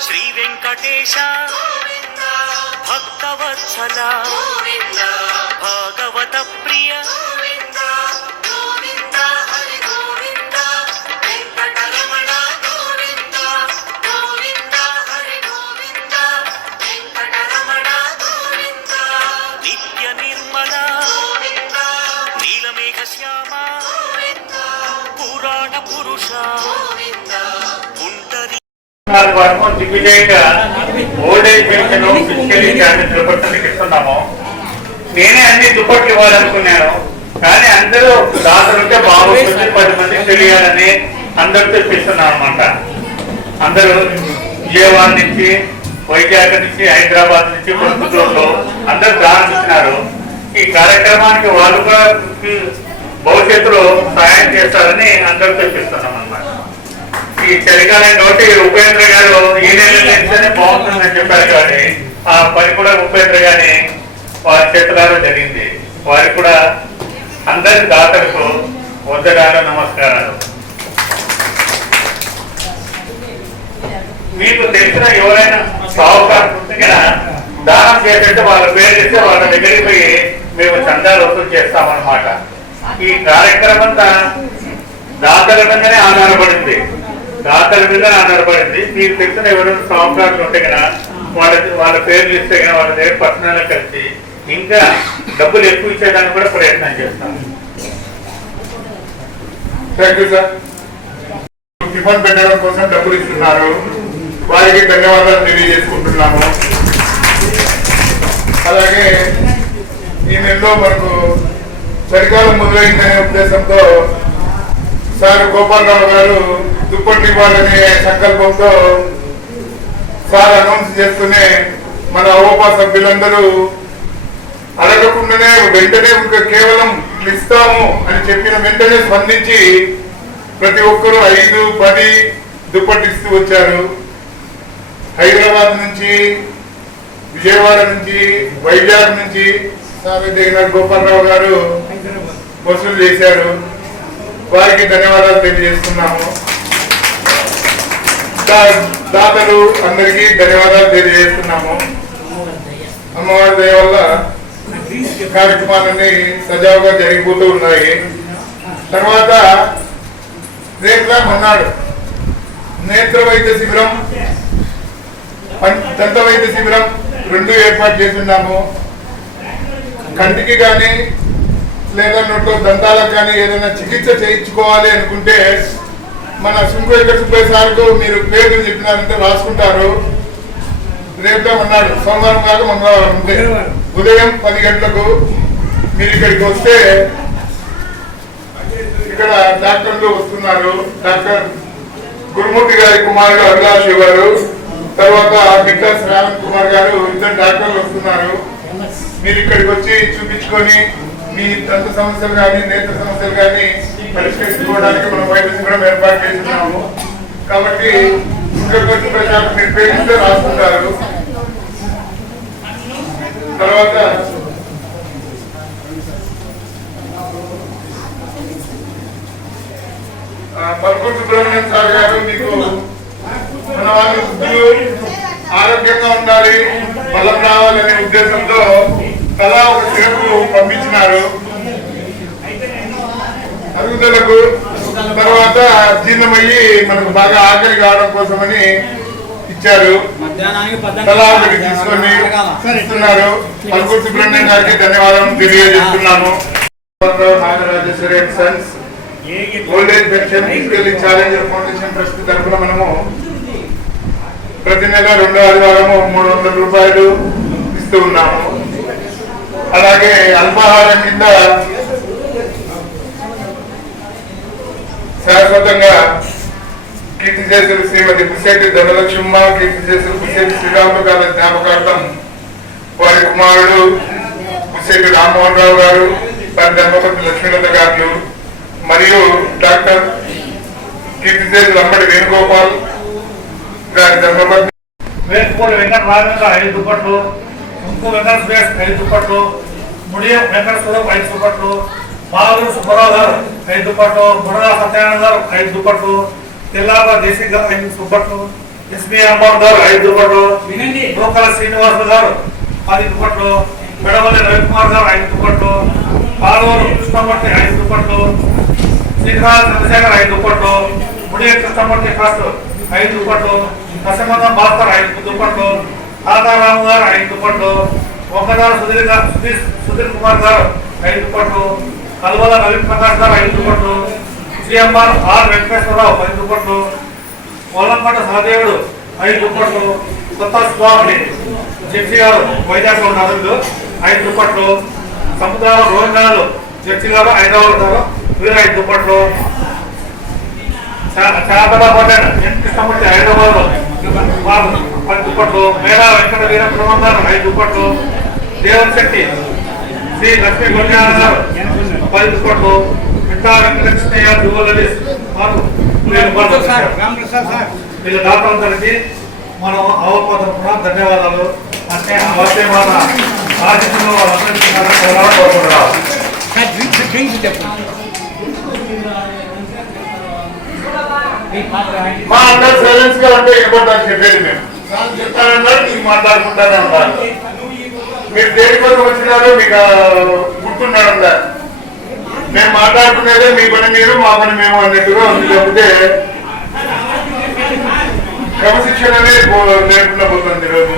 శ్రీ వెంకటేశ భక్తవత్సల భాగవత ప్రియ. నిత్య నిర్మల నీలమేఘ శ్యామ పురాణ పురుష. వరకు దిగ్విజయంగా ఓల్డ్ ఏజ్ పెన్షన్ ఫిజికలీ దుప్పట్లకి ఇస్తున్నాము. నేనే అన్ని దుప్పట్లు ఇవ్వాలనుకున్నాను. కానీ అందరూ దాతలుంటే బాగుంటుంది పది మందికి తెలియాలని అందరూ తెప్పిస్తున్నాను అనమాట అందరూ విజయవాడ నుంచి వైజాగ్ నుంచి హైదరాబాద్ నుంచి పొద్దుటూరులో అందరూ దానం ఇచ్చినారు ఈ కార్యక్రమానికి వాళ్ళు కూడా భవిష్యత్తులో సహాయం చేస్తారని అందరితో తెప్పిస్తున్నాం అనమాట ఈ చలికాలం కాబట్టి ఉపేంద్ర గారు ఈ నెల ఇస్తేనే బాగుంటుందని చెప్పారు కాబట్టి ఆ పని కూడా ఉపేంద్ర గారి వారి చేతులారా జరిగింది. వారికి కూడా అందరి దాతలకు వందనాలు నమస్కారాలు. మీకు తెలిసిన ఎవరైనా సాహుకారు దానం చేసేట్టు వాళ్ళ పేరు ఇస్తే వాళ్ళ దగ్గరికి పోయి మేము చందాలు వసూలు చేస్తామన్నమాట. ఈ కార్యక్రమం అంతా దాతల మీదనే ఆధారపడింది. దాతల మీద ఆధారపడింది మీకు తెలిసిన ఎవరైనా సాహుకారులు ఉంటే కదా వాళ్ళ వాళ్ళ పేర్లు ఇస్తే కదా వాళ్ళ దగ్గర పట్టణాలు కలిసి ఇంకా డబ్బులు ఎక్కువ ఇచ్చేదానికి కూడా ప్రయత్నం చేస్తాం. థ్యాంక్ యూ సార్ టిఫిన్ పెట్టడం కోసం డబ్బులు ఇస్తున్నారు. వారికి ధన్యవాదాలు తెలియజేసుకుంటున్నాము. అలాగే ఈ నెలలో మనకు చలికాలం మొదలైందనే ఉద్దేశంతో సార్ గోపాలరావు గారు దుప్పట్లు ఇవ్వాలనే సంకల్పంతో సార్ అనౌన్స్ చేస్తూనే మన ఓపా సభ్యులందరూ అడగకుండానే వెంటనే ఇంకా కేవలం ఇస్తాము అని చెప్పిన వెంటనే స్పందించి ప్రతి ఒక్కరూ ఐదు పది దుప్పట్లు ఇస్తూ వచ్చారు. హైదరాబాద్ నుంచి విజయవాడ నుంచి వైజాగ్ నుంచి సార్ దగ్గర గోపాలరావు గారు వసూలు చేశారు. వారికి ధన్యవాదాలు తెలియజేస్తున్నాము. దాతలు అందరికీ ధన్యవాదాలు తెలియజేస్తున్నాము. అమ్మవారి దయ వల్ల కార్యక్రమాలన్నీ సజావుగా జరిగిపోతూ ఉన్నాయి. తర్వాత రేట్లా మన్నాడు. నేత్ర వైద్య శిబిరం పం- దంత వైద్య శిబిరం రెండు ఏర్పాటు చేస్తున్నాము. కంటికి కానీ లేదా నోట్లో దంతాలకు కానీ ఏదైనా చికిత్స చేయించుకోవాలి అనుకుంటే మన సుంకు వెంకట సుబ్బయ్య సార్కు మీరు పేర్లు చెప్పినారంటే రాసుకుంటారు. రేపుగా ఉన్నాడు. సోమవారం కాక మంగళవారం ఉంటే ఉదయం పది గంటలకు మీరు ఇక్కడికి వస్తే ఇక్కడ డాక్టర్లు వస్తున్నారు. డాక్టర్ గురుమూర్తి గారి కుమారుడు అభిలాష్ గారు. తర్వాత బిడ్డ శ్రావణ్ కుమార్ గారు ఇద్దరు డాక్టర్లు వస్తున్నారు. మీరు ఇక్కడికి వచ్చి చూపించుకొని మీ దంత సమస్యలు కానీ నేత్ర సమస్యలు కానీ పరిష్కరించుకోవడానికి మనం వైద్యం కూడా ఏర్పాటు చేస్తున్నాము. కాబట్టి ఇక్కడికి వచ్చిన ప్రజలకు మీరు రాసుకుంటారు తర్వాత ఆ, సుబ్రహ్మణ్యం సార్ గారు మీకు మన వాళ్ళు వృద్ధులు ఆరోగ్యంగా ఉండాలి బలం రావాలనే ఉద్దేశంతో తలా ఒక సిరప్ పంపించినారు. అరుగుదలకు తర్వాత జీర్ణమయ్యి మనకు బాగా ఆకలి కావడం కోసమని ఇచ్చారు. మధ్యాహ్నానికి తలా ఒకటి తీసుకొని ఇస్తున్నారు. పల్కూరు సుబ్రహ్మణ్యం గారికి ధన్యవాదాలు తెలియజేస్తున్నాము. Nagarajeswari and sons old age pension physically challenger foundation trust తరఫున మనము ప్రతి నెల రెండు ఆదివారము మూడు వందల రూపాయలు ఇస్తూ ఉన్నాము. అలాగే అల్పాహారం కింద కీర్తి చేసిన శ్రీమతి పుసేటి ధనలక్ష్మ కీర్తి చేసిన పుసేటి శ్రీరాములు గారి జ్ఞాపకార్థం వారి కుమారుడు పుసేటి రామ్మోహన్ రావు గారు వారి ధర్మపతి లక్ష్మీలత గారు మరియు డాక్టర్ కీర్తి చేసిన లంబడి వేణుగోపాల్ గారి ధర్మపతి వేణుకోటి వెంకట రాజేంద్ర ఐదు దుప్పట్లు ఇంకో వెంకట సురేష్ ఐదు దుప్పట్లు ముడియం వెంకట స్వరూప్ ఐదు దుప్పట్లు మాధురి సుబ్బారావు గారు ఐదు దుప్పట్లు బుడగా సత్యనారాయణ గారు ఐదు దుప్పట్లు తెల్లాల దేశీ గారు ఐదు దుప్పట్లు ఎస్బి అమ్మవారు గారు ఐదు దుప్పట్లు నూకల శ్రీనివాసులు గారు పది దుప్పట్లు పెడవల్లి రవికుమార్ గారు ఐదు దుప్పట్లు పాలవూరు కృష్ణమూర్తి ఐదు దుప్పట్లు శ్రీకాళ చంద్రశేఖర్ ఐదు దుప్పట్లు ముడి కృష్ణమూర్తి ట్రస్ట్ ఐదు దుప్పట్లు దశమందం భాస్కర్ ఐదు దుప్పట్లు తాతారాము గారు ఐదు దుప్పట్లు ఒక్కదారు సుధీర్ గారు సుధీర్ సుధీర్ కుమార్ గారు ఐదు దుప్పట్లు కల్వల నవీన్ ప్రకాష్ గారు ఐదు దుప్పట్లు సిఎంఆర్ ఆర్ వెంకటేశ్వరరావు పది దుప్పట్లు కోలంపట సహదేవుడు ఐదు దుప్పట్లు కొత్త స్వామి జడ్జి గారు వైజాగ్ ఉన్నారు. వీళ్ళు. ఐదు దుప్పట్లు సముద్రాల రోహిణాలు జడ్జి గారు హైదరాబాద్ గారు వీరు ఐదు దుప్పట్లు. చాపలకోట ఎన్ కృష్ణమూర్తి హైదరాబాద్ వారు పది దుప్పట్లు. మేడా వెంకట వీర బ్రహ్మందారు ఐదు దుప్పట్లు. దేవన్ శెట్టి శ్రీ లక్ష్మీ గుంజాల గారు పది దుప్పట్లు. మిట్టా వెంకటకృష్ణయ్య దువ్వలది వారు వీళ్ళ డాక్టర్లందరికీ మనం అవపోతున్నా ధన్యవాదాలు. అంటే అవతే మన రాజకీయంలో వాళ్ళందరికీ కోరుకుంటున్నాం మా అందరు సైలెన్స్గా చెప్పేది మేము చెప్తానన్నారు మీరు మాట్లాడుకుంటానే ఉన్నారు మీరు దేని కోసం వచ్చినారో మీకు గుర్తున్నాడు మేము మాట్లాడుకునేదే మీ పని మీరు మా పని మేము అన్నట్టుగా ఉంది. లేకపోతే క్రమశిక్షణ అనేది పో- పోతుంది ఈరోజు.